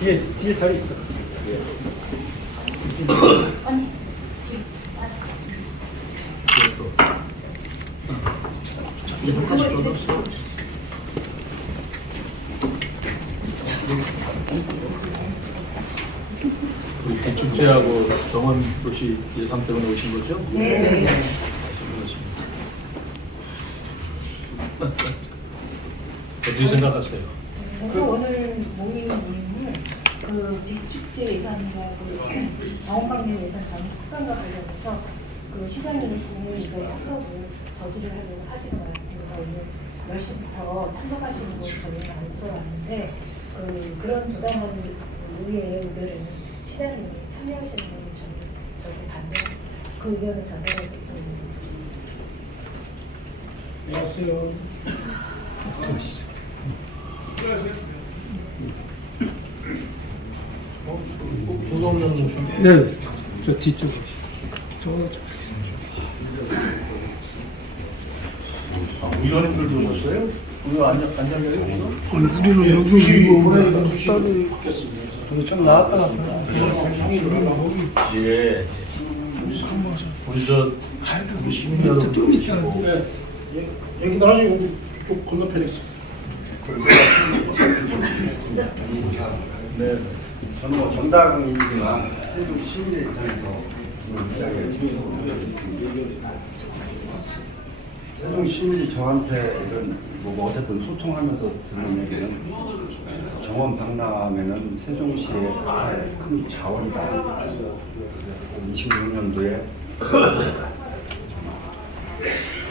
뒤에 자리 있어. 우리 비축제하고 정원도시 예산 때문에 오신 거죠? 네. 수고하십니다. 어떻게 생각하세요? 저도 오늘 모임 모임을 그 빅축제 예산과 그 정원방면 예산 정 습관과 관련해서 그 시장님이시니 이거 참석을 저지를 하려고 하시는 것 같습니다. 오늘 10시부터 참석하시는 걸 저희는 안 들어왔는데 그런 부담을 의회의 의견에는 시장님이 참여하시는 걸 저희 반대 그 의견을 전달하겠습니다. 안녕하세요. 조성현 모션. 네, 저 뒤쪽. 위원님들도 오셨어요? 오늘 안장이에요 지금? 아니, 우리는 여기 뭐 따로 바뀌었습니다. 좀 나왔다 갔다. 예. 우리 우리 시민 여러분 계시고 얘기들 하시고 쪽 건너편에 있어. 네. 저는 뭐 정당이지만 세종 시민의 입장에서 세종 시민이 저한테 이런 뭐 어쨌든 소통하면서 듣는 얘기는 정원 박람회는 세종시의 큰 자원이다. 26년도에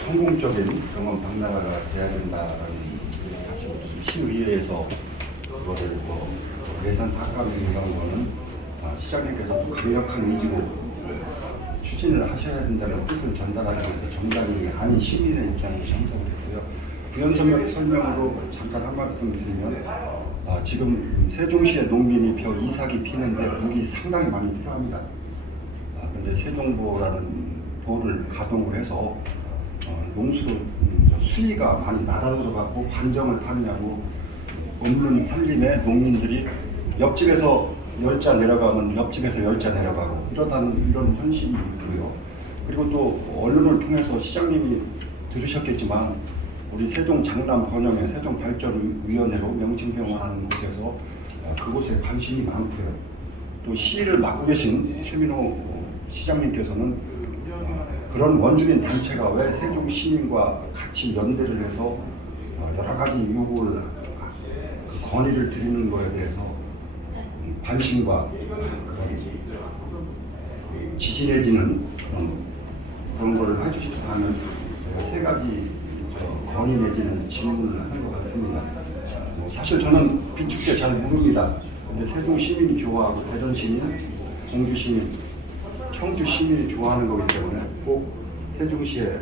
성공적인 정원 박람회가 돼야 된다라는 하시고 시의회에서 그거를 뭐 예산 삭감을 위한 거는 시장님께서 또 강력한 의지로 추진을 하셔야 된다는 뜻을 전달하기 위해서 정당이 아닌 시민의 입장으로 참석을 했고요. 부연 설명으로 잠깐 한 말씀 드리면 지금 세종시의 농민이 벼 이삭이 피는데 물이 상당히 많이 필요합니다. 그런데 세종보라는 보를 가동을 해서 농수로 수위가 많이 낮아져 갖고 관정을 파느냐고 없는 살림에 농민들이 옆집에서 10자 내려가면 옆집에서 10자 내려가고 이러다는 이런 현실이 있고요. 그리고 또 언론을 통해서 시장님이 들으셨겠지만 우리 세종 장남 번영의 세종발전위원회로 명칭변경하는 곳에서 그곳에 관심이 많고요. 또 시를 맡고 계신 최민호 시장님께서는 그런 원주민 단체가 왜 세종 시민과 같이 연대를 해서 여러 가지 요구를 건의를 드리는 거에 대해서 관심과 그런 지지 내지는 그런 거를 해주십사 하면 세 가지 건의 내지는 질문을 한 것 같습니다. 사실 저는 비축제 잘 모릅니다. 근데 세종 시민이 좋아하고 대전 시민, 공주 시민, 청주 시민이 좋아하는 거기 때문에 꼭 세종시의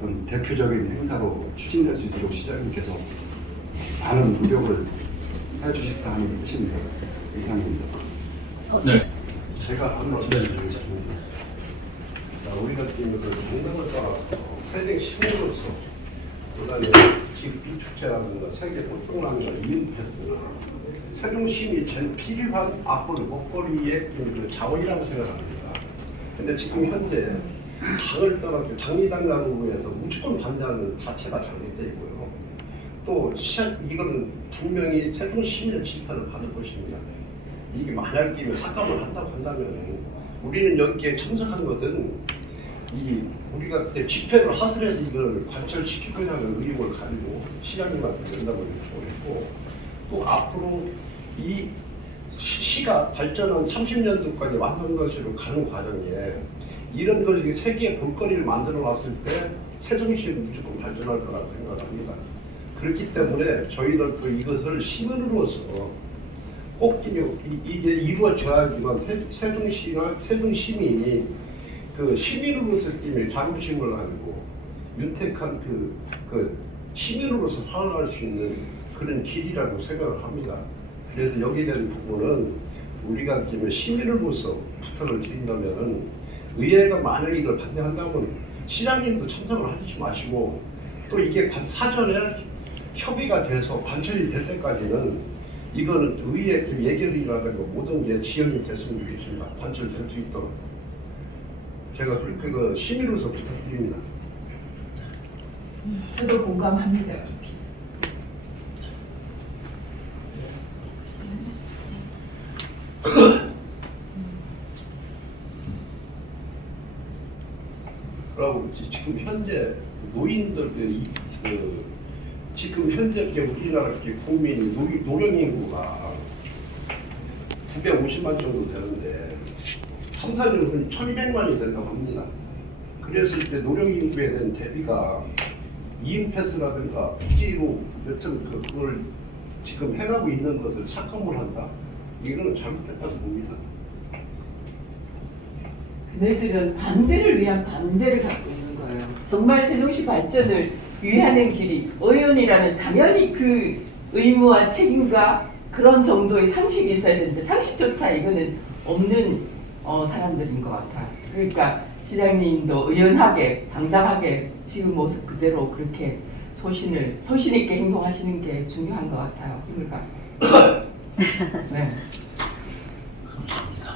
그런 대표적인 행사로 추진될 수 있도록 시장님께서 많은 노력을 해주십사 하는 뜻입니다. 이상입니다. 네. 제가 한 말씀 드리겠습니다. 우리가 지금 그 정당을 따라서 패딩 시민으로서 그다음에 지금 비축제라든가 세계 꽃동랑과 이은패스나 세종시민이 제일 필요한 앞으로 먹거리의 그 자원이라고 생각합니다. 근데 지금 현재 당을 떠나서 장리당락으로 해서 무조건 반대하는 자체가 잘못되어 있고요. 또 이거는 분명히 세종 시민의 질타를 받을 것입니다. 이게 만약에 삭감을 한다고 한다면 우리는 여기에 참석한 것은 우리가 그때 집회를 하더라도 이걸 관철시킬 거냐는 의혹을 가지고 시장님한테 연락을 요청했고 또 앞으로 이 시가 발전한 30년도까지 완성도시로 가는 과정에 이런 걸 세계의 볼거리를 만들어 놨을 때 세종시는 무조건 발전할 거라고 생각합니다. 그렇기 때문에 저희들도 이것을 시민으로서 꼭 이게 이루어져야지만 세종시가 세종시민이 그 시민으로서 자부심을 가지고 윤택한 그 시민으로서 살아갈 수 있는 그런 길이라고 생각을 합니다. 그래서 여기에 대한 부분은 우리가 시민으로서 부탁을 드린다면은 의회가 만약에 이걸 반대한다면 시장님도 참석을 하지 마시고 또 이게 사전에 협의가 돼서 관철이 될 때까지는 이거는 의회 예결이라든가 모든 게 지연이 됐으면 좋겠습니다. 관철될 수 있도록 제가 그렇게 그 시민으로서 부탁드립니다. 저도 공감합니다. 그리고 지금 현재 노인들 지금 현재 우리나라 국민이 노령 인구가 950만 정도 되는데 3, 4년 후는 1200만이 된다고 합니다. 그랬을 때 노령 인구에 대한 대비가 이인패스라든가 복지로 여튼 그걸 지금 해가고 있는 것을 삭감을 한다? 이거는 잘못됐다고 봅니다. 그들은 반대를 위한 반대를 갖고 있는 거예요. 정말 세종시 발전을 위하는 길이 의원이라는 당연히 그 의무와 책임과 그런 정도의 상식이 있어야 되는데 상식조차 이거는 없는 사람들인 것 같아요. 그러니까 시장님도 의연하게 당당하게 지금 모습 그대로 그렇게 소신 있게 행동하시는 게 중요한 것 같아요. 힘을 갖고. 네. 감사합니다.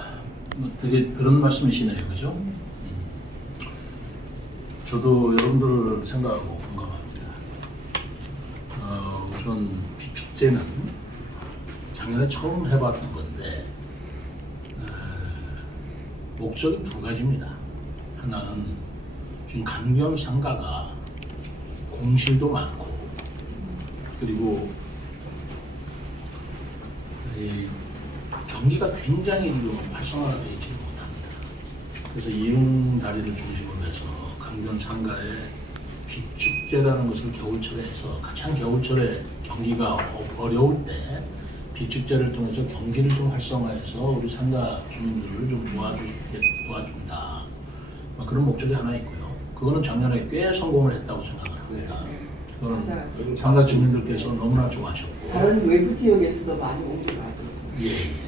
되게 그런 말씀이시네요, 그죠? 저도 여러분들을 생각하고 공감합니다. 우선 비축제는 작년에 처음 해봤던 건데 목적이 두 가지입니다. 하나는 지금 강변상가가 공실도 많고 그리고 경기가 굉장히 활성화되어 있지 못합니다. 그래서 이응다리를 중심으로 해서 강변상가에 비축제라는 것을 겨울철에 해서 가장 겨울철에 경기가 어려울 때 비축제를 통해서 경기를 좀 활성화해서 우리 상가 주민들을 좀 도와준다. 그런 목적이 하나 있고요. 그거는 작년에 꽤 성공을 했다고 생각을 합니다. 그거는 상가 주민들께서 너무나 좋아하셨고 다른 외부 지역에서도 많이 옮겨가 있어요.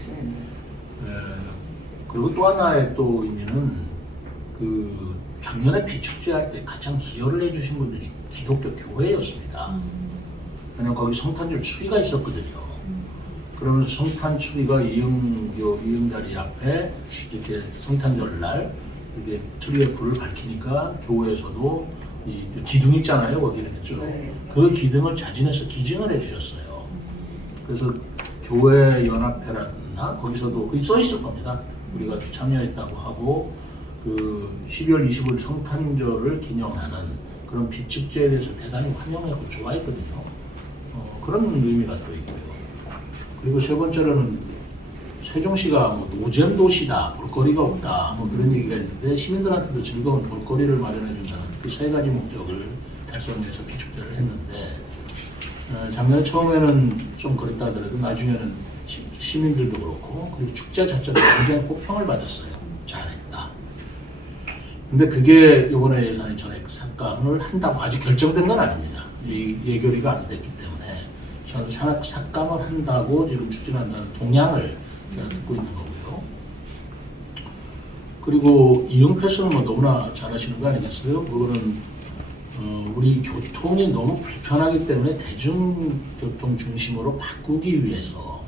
그리고 또 하나의 또 의미는 그 작년에 비축제 할 때 가장 기여를 해주신 분들이 기독교 교회였습니다. 왜냐면 거기 성탄절 추리가 있었거든요. 그러면서 성탄 추리가 이응다리 앞에 이렇게 성탄절 날 이렇게 트리에 불을 밝히니까 교회에서도 이 기둥 있잖아요, 거기 이렇게 쭉. 그 기둥을 자진해서 기증을 해주셨어요. 그래서 교회 연합회라든가 거기서도 그게 써 있을 겁니다. 우리가 참여했다고 하고 그 12월 25일 성탄절을 기념하는 그런 비축제에 대해서 대단히 환영하고 좋아했거든요. 그런 의미가 또 있고요. 그리고 세 번째로는 세종시가 뭐 노잼 도시다, 볼거리가 없다, 뭐 그런 얘기가 있는데 시민들한테도 즐거운 볼거리를 마련해 준다는 그 세 가지 목적을 달성해서 비축제를 했는데 작년 처음에는 좀 그랬다 하더라도 나중에는 시민들도 그렇고 그리고 축제 자체도 굉장히 호평을 받았어요. 잘했다. 근데 그게 이번에 예산이 전액 삭감을 한다고 아직 결정된 건 아닙니다. 이 예결위가 안 됐기 때문에 저는 삭감을 한다고 지금 추진한다는 동향을 제가 듣고 있는 거고요. 그리고 이응패스는 뭐 너무나 잘 아시는 거 아니겠어요? 그거는 우리 교통이 너무 불편하기 때문에 대중교통 중심으로 바꾸기 위해서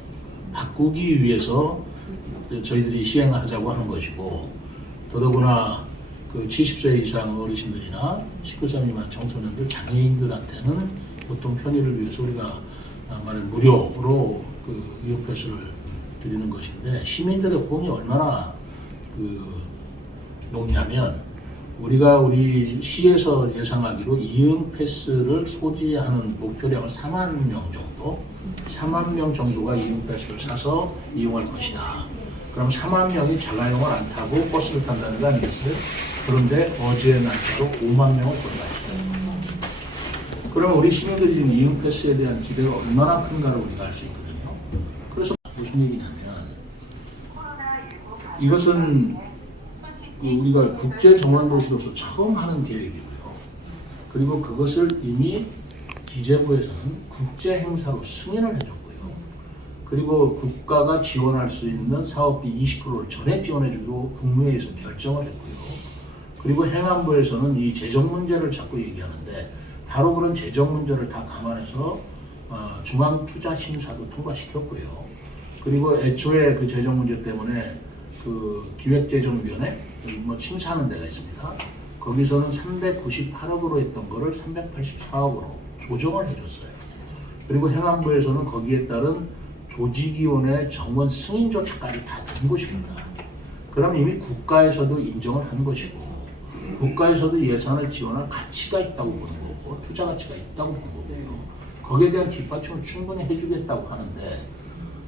저희들이 시행하자고 하는 것이고 더더구나 그 70세 이상 어르신들이나 19세 미만 청소년들, 장애인들한테는 보통 편의를 위해서 우리가 말해 무료로 그 이응패스를 드리는 것인데 시민들의 호응이 얼마나 높냐면 우리 시에서 예상하기로 이응패스를 소지하는 목표량을 4만 명 정도가 이응패스를 사서 이용할 것이다. 그럼 4만 명이 자가용을 안 타고 버스를 탄다는 거 아니겠어요? 그런데 어제 날짜로 5만 명을 돌파했어요. 그러면 우리 시민들이 지금 이응패스에 대한 기대가 얼마나 큰가를 우리가 알 수 있거든요. 그래서 무슨 얘기냐면 이것은 우리가 국제 정원도시로서 처음 하는 계획이고요. 그리고 그것을 이미 기재부에서는 국제 행사로 승인을 해줬고요. 그리고 국가가 지원할 수 있는 사업비 20%를 전액 지원해주고 국무회의에서 결정을 했고요. 그리고 행안부에서는 이 재정 문제를 자꾸 얘기하는데 바로 그런 재정 문제를 다 감안해서 중앙투자심사도 통과시켰고요. 그리고 애초에 그 재정 문제 때문에 그 기획재정위원회 뭐 심사하는 데가 있습니다. 거기서는 398억으로 했던 거를 384억으로 조정을 해줬어요. 그리고 행안부에서는 거기에 따른 조직위원회 정원 승인조차까지 다 된 것입니다. 그럼 이미 국가에서도 인정을 한 것이고 국가에서도 예산을 지원할 가치가 있다고 보는 거고 투자 가치가 있다고 보는 거고요. 거기에 대한 뒷받침을 충분히 해주겠다고 하는데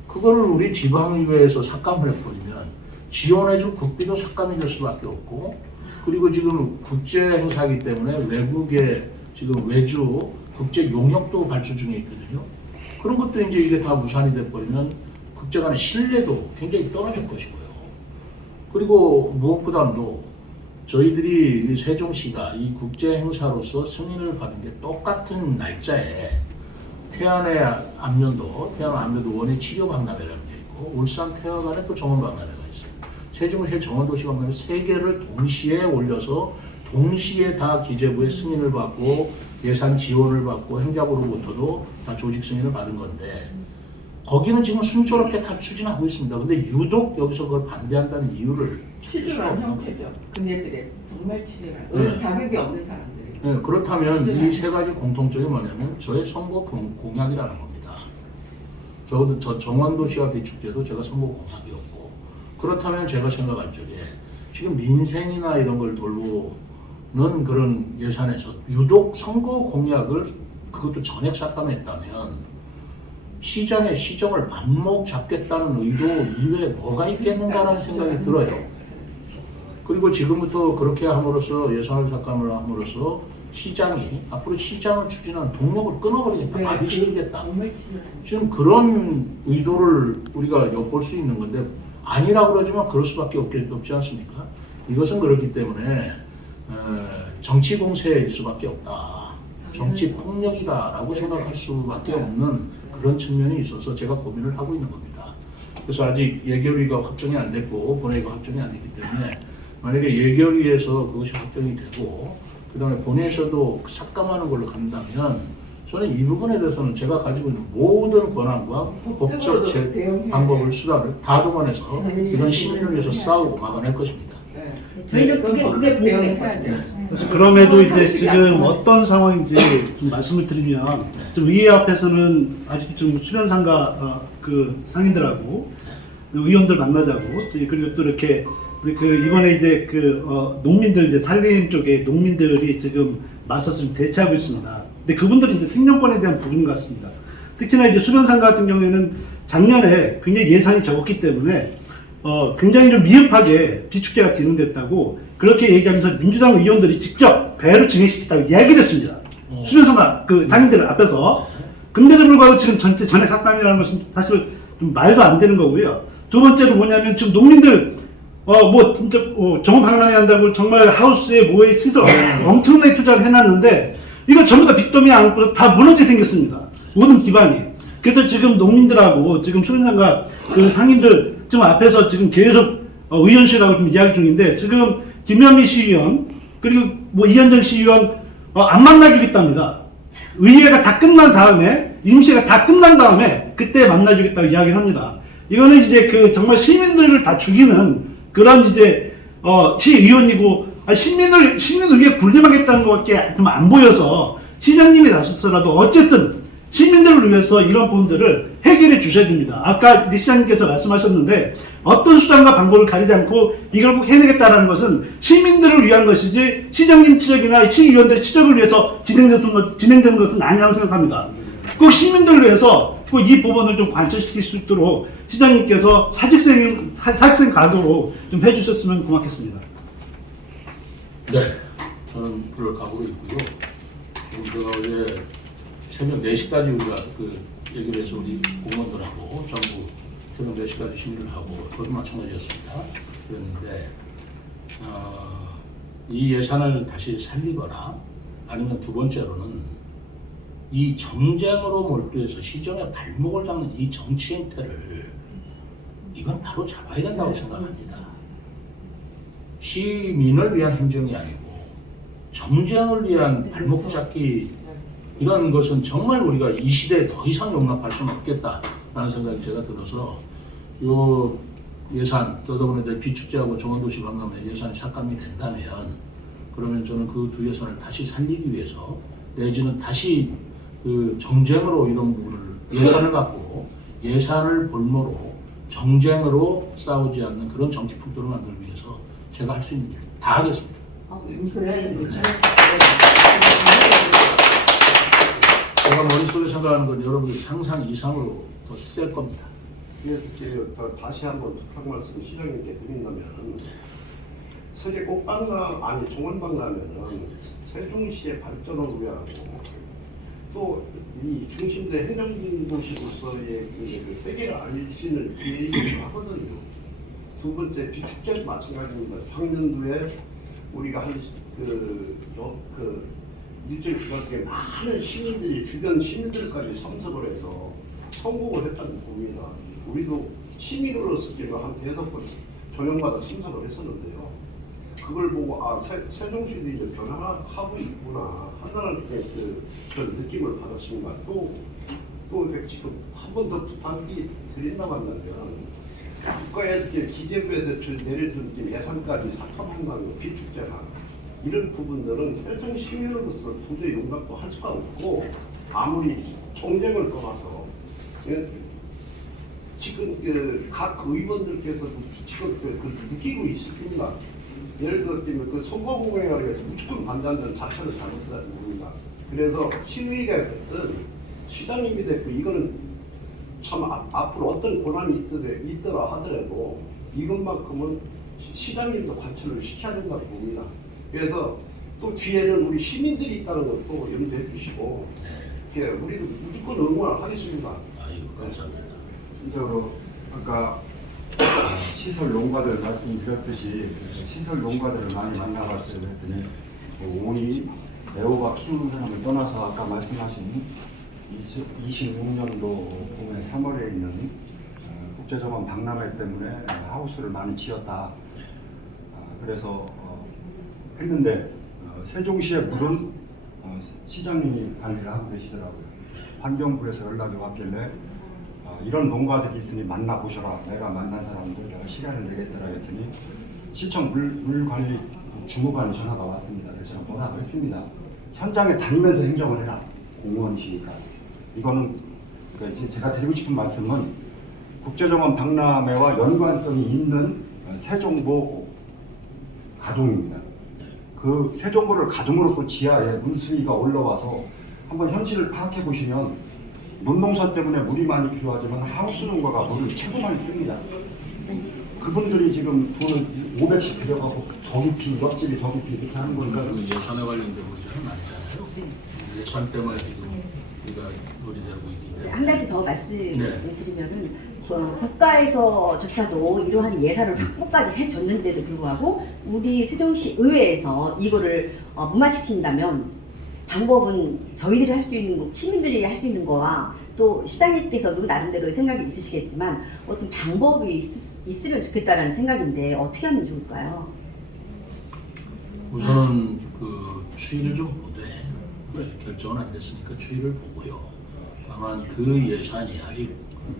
그거를 우리 지방의회에서 삭감을 해버리면 지원해줄 국비도 삭감이 될 수밖에 없고 그리고 지금 국제 행사이기 때문에 외국의 지금 외주 국제 용역도 발주 중에 있거든요. 그런 것도 이제 이게 다 무산이 돼버리면 국제 간의 신뢰도 굉장히 떨어질 것이고요. 그리고 무엇보다도 저희들이 세종시가 이 국제 행사로서 승인을 받은 게 똑같은 날짜에 태안의 안면도, 태안 안면도 원예 치료박람회라는 게 있고 울산 태화관에 또 정원박람회가 있어요. 세종시의 정원도시박람회 3개를 동시에 올려서 동시에 다 기재부의 승인을 받고 예산 지원을 받고 행자부로부터도 다 조직 승인을 받은 건데 거기는 지금 순조롭게 다 추진하고 있습니다. 근데 유독 여기서 그걸 반대한다는 이유를 치졸한 형태죠. 그네들의 정말 치졸한 네. 자격이 없는 사람들이. 네, 그렇다면 치졸한. 이 3가지 공통점이 뭐냐면 저의 선거 공약이라는 겁니다. 적어도 저 정원도시와 비축제도 제가 선거 공약이었고 그렇다면 제가 생각할 적에 지금 민생이나 이런 걸 돌보는 그런 예산에서 유독 선거 공약을 그것도 전액 삭감했다면 시장의 시정을 반목 잡겠다는 의도 이외에 뭐가 있겠는가라는 생각이 들어요. 그리고 지금부터 그렇게 함으로써 예산을 삭감을 함으로써 시장이 앞으로 시장을 추진하는 동력을 끊어버리겠다, 네, 마비시키겠다. 정말 치졸한. 지금 그런 의도를 우리가 엿볼 수 있는 건데 아니라고 그러지만 그럴 수밖에 없지 않습니까? 이것은 그렇기 때문에 정치 공세일 수밖에 없다. 정치 폭력이다라고 생각할 수밖에 없는 그런 측면이 있어서 제가 고민을 하고 있는 겁니다. 그래서 아직 예결위가 확정이 안 됐고 본회의가 확정이 안 됐기 때문에 만약에 예결위에서 그것이 확정이 되고 그 다음에 본회의에서도 삭감하는 걸로 간다면 저는 이 부분에 대해서는 제가 가지고 있는 모든 권한과 법적 방법을 수단을 다 동원해서 이런 시민을 위해서 싸우고 막아낼 것입니다. 네. 저희는 그게 대응해야 돼요. 그래서 그럼에도 이제 상식이 안 지금 나와요. 어떤 상황인지 좀 말씀을 드리면 좀 의회 앞에서는 아직 좀 수련상가 그 상인들하고 의원들 만나자고 그리고 또 이렇게 우리 그 이번에 이제 그 농민들 이제 산림 쪽에 농민들이 지금 맞서서 좀 대체하고 있습니다. 근데 그분들은 이제 생존권에 대한 부분 같습니다. 특히나 이제 수련상가 같은 경우에는 작년에 굉장히 예산이 적었기 때문에 굉장히 좀 미흡하게 비축제가 진행됐다고 그렇게 얘기하면서 민주당 의원들이 직접 배로 진행시켰다고 이야기를 했습니다. 수련상가 그 장인들 앞에서. 근데도 불구하고 지금 전체 전액 삭감이라는 것은 사실 좀 말도 안 되는 거고요. 두 번째로 뭐냐면 지금 농민들 뭐 진짜 정원 박람회 한다고 정말 하우스에 뭐에 시설 엄청나게 투자를 해놨는데 이거 전부 다 빚더미에 안고 다 무너지게 생겼습니다. 모든 기반이. 그래서 지금 농민들하고 지금 수련상가 그 상인들 지금 앞에서 지금 계속 의원실하고 좀 이야기 중인데 지금 김현미 시의원 그리고 뭐 이현정 시의원 안 만나주겠답니다. 의회가 다 끝난 다음에 임시가 다 끝난 다음에 그때 만나주겠다고 이야기를 합니다. 이거는 이제 그 정말 시민들을 다 죽이는 그런 이제 시의원이고 시민의회 군림하겠다는 것밖에 좀 안 보여서 시장님이 나서서라도 어쨌든 시민들을 위해서 이런 부분들을 해결해 주셔야 됩니다. 아까 시장님께서 말씀하셨는데 어떤 수단과 방법을 가리지 않고 이걸 꼭 해내겠다라는 것은 시민들을 위한 것이지 시장님 치적이나 시의원들의 치적을 위해서 진행되는 것은 아니라고 생각합니다. 꼭 시민들을 위해서 꼭 이 부분을 좀 관철시킬 수 있도록 시장님께서 사직생 각오로 좀 해주셨으면 고맙겠습니다. 네, 저는 그럴 각오로 있고요. 제가 어제 새벽 4시까지 우리가 그 얘기를 해서 우리 공무원들하고 전부 새벽 4시까지 심의를 하고 저도 마찬가지였습니다. 그랬는데 이 예산을 다시 살리거나 아니면 두 번째로는 이 정쟁으로 몰두해서 시정에 발목을 잡는 이 정치 행태를 이건 바로 잡아야 된다고 생각합니다. 시민을 위한 행정이 아니고 정쟁을 위한 발목 잡기 이런 것은 정말 우리가 이 시대에 더 이상 용납할 수는 없겠다라는 생각이 제가 들어서 요 예산, 더더군다나 비축제하고 정원도시 관광의 예산이 삭감이 된다면 그러면 저는 그 두 예산을 다시 살리기 위해서 내지는 다시 그 정쟁으로 이런 부분을 예산을 갖고 예산을 볼모로 정쟁으로 싸우지 않는 그런 정치 풍토를 만들기 위해서 제가 할 수 있는 일 다 하겠습니다. 제가 머릿속에 생각하는 건 여러분들이 상상 이상으로 더 셀 겁니다. 다시 한번 부탁 말씀 시장님께 드린다면 세계 꽃박람 아니 종원박람회는 세종시의 발전을 위하고 또 이 중심대 행정도시로서의 그 세계를 알리시는 기회이기도 하거든요. 두 번째 비축제도 마찬가지입니다. 작년도에 우리가 그 일정 기간 동에 많은 시민들이 주변 시민들까지 참석을 해서 성공을 했다는 겁니다. 우리도 시민으로서 한 5번 저녁마다 참석을 했었는데요. 그걸 보고 아 세종시도 이제 변화하고 있구나 한다는 그런 느낌을 받았습니다. 또 지금 한 번 더 부탁이 드린다고 한다면 국가에서 기재부에서 내려준 예산까지 삭감한다는 비축제나 이런 부분들은 세종 시민으로서 도저히 용납도 할 수가 없고 아무리 정쟁을 떠나서 지금 각 의원들께서도 지금 느끼고 있습니다. 예를 들어 그 선거공약에 의해서 무조건 반대한다는 자체를 잘못했다는 겁니다. 그래서 시위가 됐든 시장님이 됐고 이거는 참 앞으로 어떤 권한이 있더라 하더라도 이것만큼은 시장님도 관철을 시켜야 된다고 봅니다. 그래서 또 뒤에는 우리 시민들이 있다는 것도 염두해 주시고 우리도 무조건 응원을 하겠습니다. 아이고 감사합니다. 진짜로 아까 시설 농가들 말씀드렸듯이 시설 농가들을 많이 만나봤어요. 그랬더니 오니 애호가 키우는 사람을 떠나서 아까 말씀하신 26년도 봄에 3월에 있는 국제정원 박람회 때문에 하우스를 많이 지었다. 그래서 했는데 세종시의 물은 시장님이 관리를 하고 계시더라고요. 환경부에서 연락이 왔길래 이런 농가들이 있으니 만나보셔라. 내가 만난 사람들 내가 시간을 내겠더라 했더니 시청 물관리 주무관의 전화가 왔습니다. 그래서 제가 뭐라고 했습니다. 현장에 다니면서 행정을 해라. 공무원이시니까. 이거는 제가 드리고 싶은 말씀은 국제정원 박람회와 연관성이 있는 세종보 가동입니다. 그 세종보를 가동으로써 지하에 물 수위가 올라와서 한번 현실을 파악해 보시면 논농사 때문에 물이 많이 필요하지만 하우스 농가가 물을 최고 많이 씁니다. 그분들이 지금 돈을 500씩 들여가고 더 깊이, 옆집이 더 깊이 이렇게 하는 거니까 예산에 관련된 문제는 아니잖아요. 예산 때문에 지금 우리가 논의되고 있기 때문에. 한 가지 더 말씀드리면은 국가에서조차도 이러한 예산을 확보까지 해줬는데도 불구하고 우리 세종시 의회에서 이거를 무마시킨다면 방법은 저희들이 할 수 있는 거, 시민들이 할 수 있는 거와 또 시장님께서도 나름대로 생각이 있으시겠지만 어떤 방법이 있으면 좋겠다라는 생각인데 어떻게 하면 좋을까요? 우선은 그 추이를 좀 보되 결정은 안 됐으니까 추이를 보고요. 다만 그 예산이 아직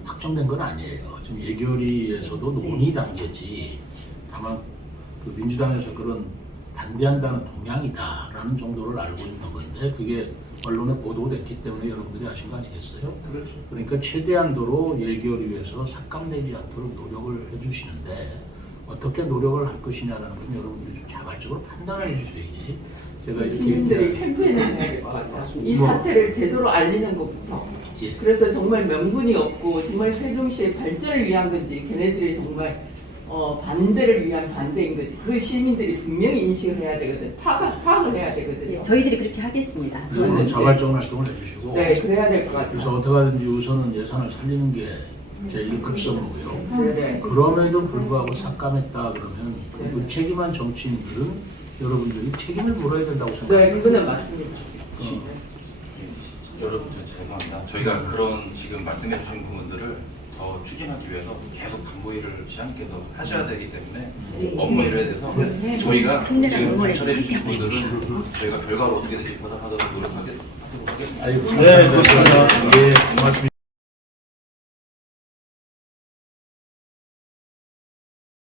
확정된 건 아니에요. 지금 예결위에서도 논의 단계지. 다만 그 민주당에서 그런 반대한다는 동향이다라는 정도를 알고 있는 건데 그게 언론에 보도됐기 때문에 여러분들이 아신 거 아니겠어요? 그렇죠. 그러니까 최대한도로 예결위에서 삭감되지 않도록 노력을 해주시는데 어떻게 노력을 할 것이냐라는 건 여러분들이 좀 자발적으로 판단을 해주셔야지. 제가 이렇게 시민들이 캠페인을 해야 될 것 같아요. 이 사태를 제대로 알리는 것부터. 예. 그래서 정말 명분이 없고 정말 세종시의 발전을 위한 건지 걔네들이 정말 반대를 위한 반대인 거지. 그 시민들이 분명히 인식을 해야 되거든. 파악을 해야 되거든요. 네, 저희들이 그렇게 하겠습니다. 그러면 자발적 활동을 해주시고 네, 그래야 될 것 같아요. 그래서 어떻게 하든지 우선은 예산을 살리는 게 제일 급선무고요. 네. 그럼에도 불구하고 삭감했다 그러면 그 무책임한 정치인들은 여러분들이 책임을 물어야 된다고 네, 생각합니다. 그거는 맞습니다. 여러분 죄송합니다. 저희가 그런 지금 말씀해 주신 부분들을 더 추진하기 위해서 계속 간부회의를 시장님께서 하셔야 되기 때문에 네. 업무 일에 대해서 네. 저희가 힘내라 지금 응원해 관철해 주신 함께 분들은 해주세요. 저희가 결과로 어떻게든지 보답하도록 노력하도록 하겠습니다. 아이고, 네, 그렇습니다. 예.